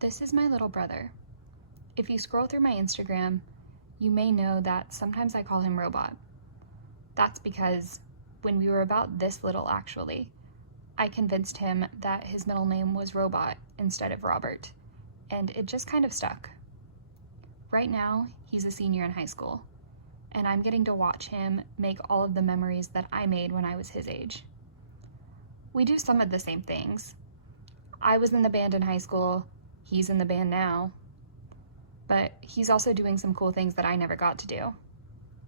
This is my little brother. If you scroll through my Instagram, you may know that sometimes I call him Robot. That's because when we were about this little, actually, I convinced him that his middle name was Robot instead of Robert, and it just kind of stuck. Right now, he's a senior in high school, and I'm getting to watch him make all of the memories that I made when I was his age. We do some of the same things. I was in the band in high school, he's in the band now, but he's also doing some cool things that I never got to do.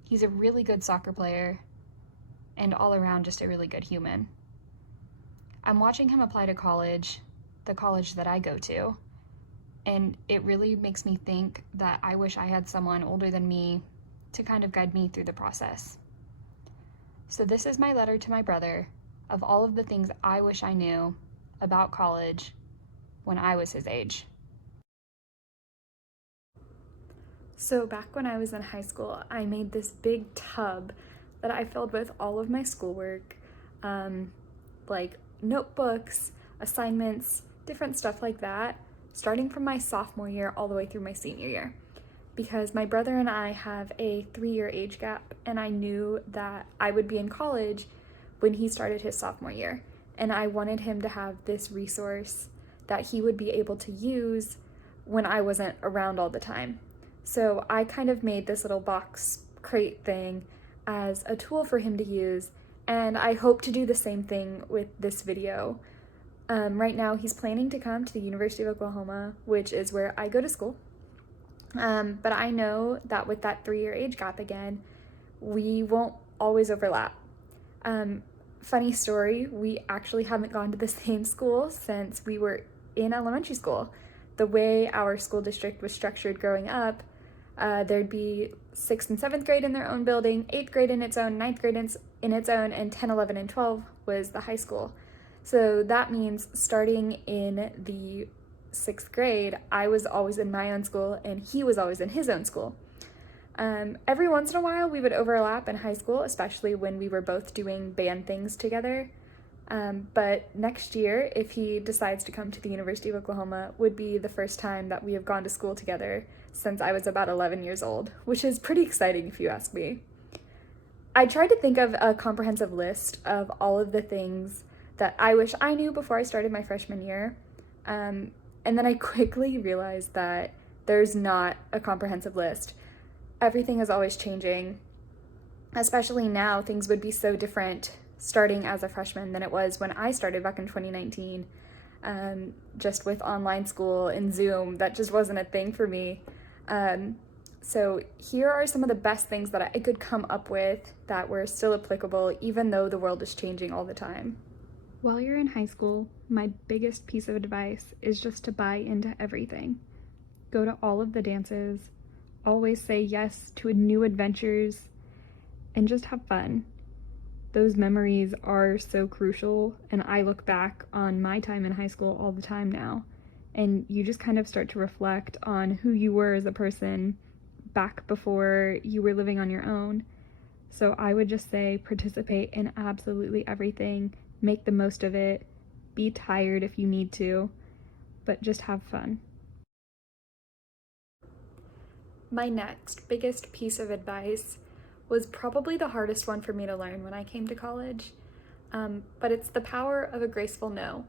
He's a really good soccer player, and all around just a really good human. I'm watching him apply to college, the college that I go to, and it really makes me think that I wish I had someone older than me to kind of guide me through the process. So this is my letter to my brother of all of the things I wish I knew about college when I was his age. So back when I was in high school, I made this big tub that I filled with all of my schoolwork, like notebooks, assignments, different stuff like that, starting from my sophomore year all the way through my senior year. Because my brother and I have a 3-year age gap, and I knew that I would be in college when he started his sophomore year. And I wanted him to have this resource that he would be able to use when I wasn't around all the time. So I kind of made this little box crate thing as a tool for him to use, and I hope to do the same thing with this video. Right now he's planning to come to the University of Oklahoma, which is where I go to school. But I know that with that 3-year age gap again, we won't always overlap. Funny story, we actually haven't gone to the same school since we were in elementary school. The way our school district was structured growing up, there'd be 6th and 7th grade in their own building, 8th grade in its own, 9th grade in its own, and 10, 11, and 12 was the high school. So that means starting in the 6th grade, I was always in my own school and he was always in his own school. Every once in a while we would overlap in high school, especially when we were both doing band things together. But next year, if he decides to come to the University of Oklahoma, would be the first time that we have gone to school together since I was about 11 years old, which is pretty exciting if you ask me. I tried to think of a comprehensive list of all of the things that I wish I knew before I started my freshman year. And then I quickly realized that there's not a comprehensive list. Everything is always changing. Especially now, things would be so different starting as a freshman than it was when I started back in 2019. Just with online school and Zoom, that just wasn't a thing for me. So here are some of the best things that I could come up with that were still applicable, even though the world is changing all the time. While you're in high school, my biggest piece of advice is just to buy into everything. Go to all of the dances, always say yes to new adventures, and just have fun. Those memories are so crucial, and I look back on my time in high school all the time now, and you just kind of start to reflect on who you were as a person back before you were living on your own. So I would just say participate in absolutely everything, make the most of it, be tired if you need to, but just have fun. My next biggest piece of advice was probably the hardest one for me to learn when I came to college, but it's the power of a graceful no.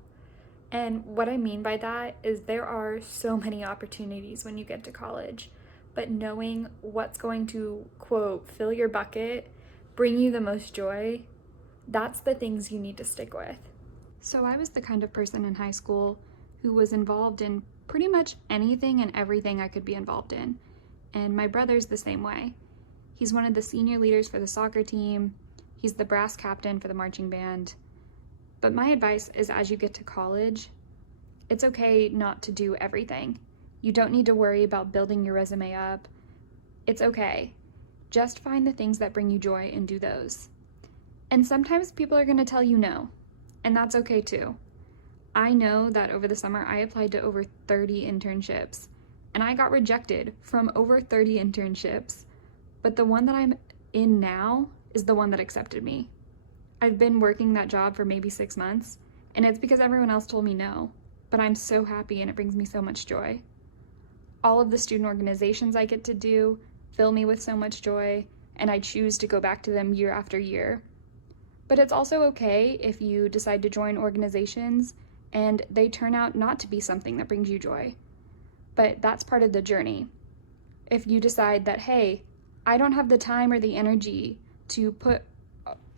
And what I mean by that is there are so many opportunities when you get to college, but knowing what's going to, quote, fill your bucket, bring you the most joy, that's the things you need to stick with. So I was the kind of person in high school who was involved in pretty much anything and everything I could be involved in. And my brother's the same way. He's one of the senior leaders for the soccer team. He's the brass captain for the marching band. But my advice is as you get to college, it's okay not to do everything. You don't need to worry about building your resume up. It's okay. Just find the things that bring you joy and do those. And sometimes people are going to tell you no, and that's okay too. I know that over the summer I applied to over 30 internships, and I got rejected from over 30 internships, but the one that I'm in now is the one that accepted me. I've been working that job for maybe 6 months, and it's because everyone else told me no. but I'm so happy and it brings me so much joy. All of the student organizations I get to do fill me with so much joy, and I choose to go back to them year after year. But it's also okay if you decide to join organizations and they turn out not to be something that brings you joy. But that's part of the journey. If you decide that, hey, I don't have the time or the energy to put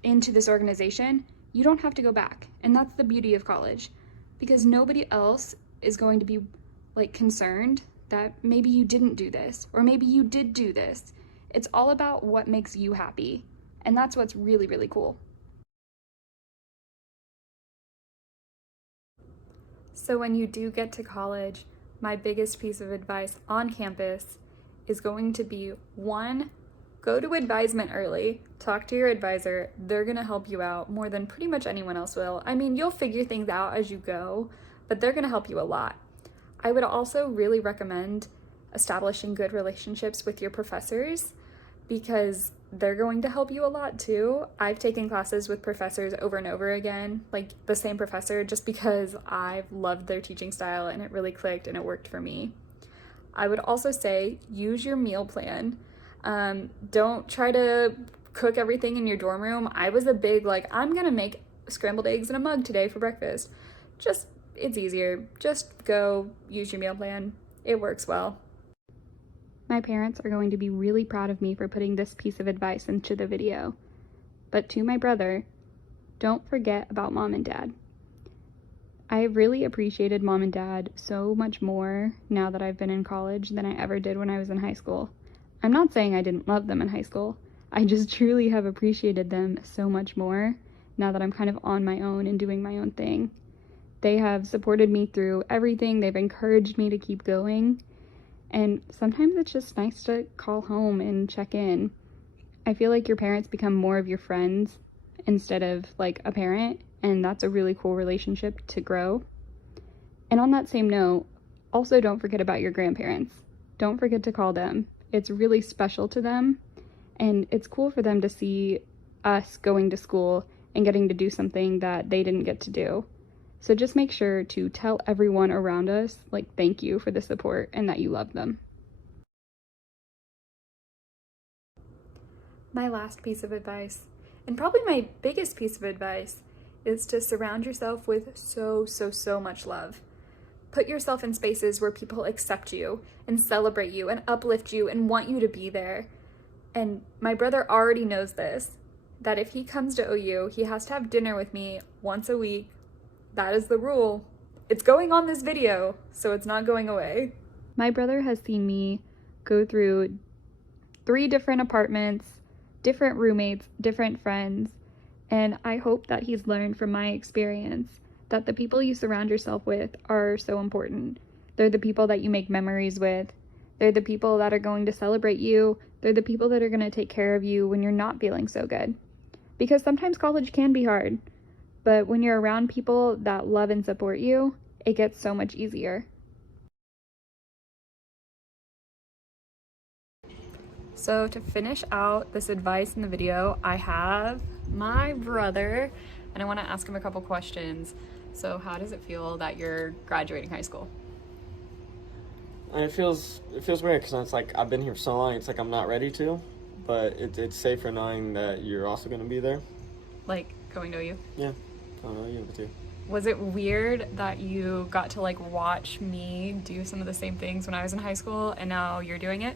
into this organization, you don't have to go back. And that's the beauty of college, because nobody else is going to be like concerned that maybe you didn't do this or maybe you did do this. It's all about what makes you happy. And that's what's really, really cool. So when you do get to college, my biggest piece of advice on campus is going to be, one, go to advisement early. Talk to your advisor. They're going to help you out more than pretty much anyone else will. I mean, you'll figure things out as you go, but they're going to help you a lot. I would also really recommend establishing good relationships with your professors, because they're going to help you a lot too. I've taken classes with professors over and over again, like the same professor, just because I've loved their teaching style and it really clicked and it worked for me. I would also say use your meal plan. Don't try to cook everything in your dorm room. I was a big, I'm gonna make scrambled eggs in a mug today for breakfast. It's easier. Just go use your meal plan. It works well. My parents are going to be really proud of me for putting this piece of advice into the video. But to my brother, don't forget about mom and dad. I have really appreciated mom and dad so much more now that I've been in college than I ever did when I was in high school. I'm not saying I didn't love them in high school. I just truly have appreciated them so much more now that I'm kind of on my own and doing my own thing. They have supported me through everything. They've encouraged me to keep going. And sometimes it's just nice to call home and check in. I feel like your parents become more of your friends instead of like a parent, and that's a really cool relationship to grow. And on that same note, also don't forget about your grandparents. Don't forget to call them. It's really special to them, and it's cool for them to see us going to school and getting to do something that they didn't get to do. So just make sure to tell everyone around us, thank you for the support and that you love them. My last piece of advice, and probably my biggest piece of advice, is to surround yourself with so much love. Put yourself in spaces where people accept you and celebrate you and uplift you and want you to be there. And my brother already knows this, that if he comes to OU, he has to have dinner with me once a week. That is the rule. It's going on this video, so it's not going away. My brother has seen me go through 3 different apartments, different roommates, different friends, and I hope that he's learned from my experience that the people you surround yourself with are so important. They're the people that you make memories with. They're the people that are going to celebrate you. They're the people that are going to take care of you when you're not feeling so good. Because sometimes college can be hard. But when you're around people that love and support you, it gets so much easier. So to finish out this advice in the video, I have my brother, and I want to ask him a couple questions. So how does it feel that you're graduating high school? It feels weird because it's like I've been here so long, it's like I'm not ready to, but it's safer knowing that you're also going to be there. Like going to OU? Yeah. I don't know, you too. Was it weird that you got to watch me do some of the same things when I was in high school and now you're doing it?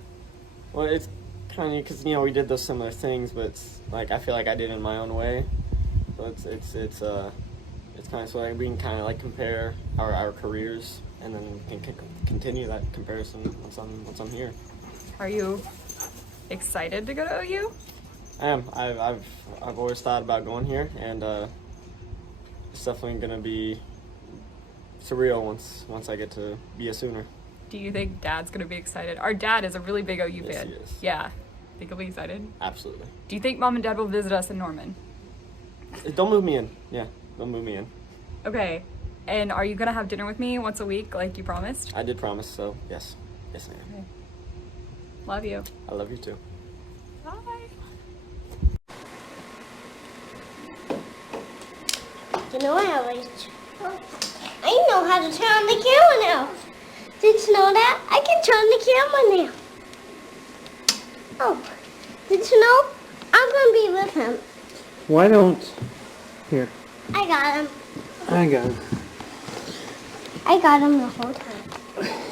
Well, it's kind of because we did those similar things, but it's I feel like I did it in my own way. So it's kind of so we can kind of compare our careers and then can continue that comparison once I'm here. Are you excited to go to OU? I am. I've always thought about going here, and it's definitely gonna be surreal once I get to be a Sooner. Do you think Dad's gonna be excited? Our dad is a really big OU Yes, fan. he is. Yeah. Think he'll be excited? Absolutely. Do you think Mom and Dad will visit us in Norman? Don't move me in. Yeah, don't move me in. Okay. And are you gonna have dinner with me once a week like you promised? I did promise, so yes. Yes, I am. Okay. Love you. I love you too. Bye. You know I always I know how to turn on the camera now. Did you know that? I can turn the camera now. Oh, did you know? I'm going to be with him. Why don't... Here. I got him. I got it. I got him the whole time.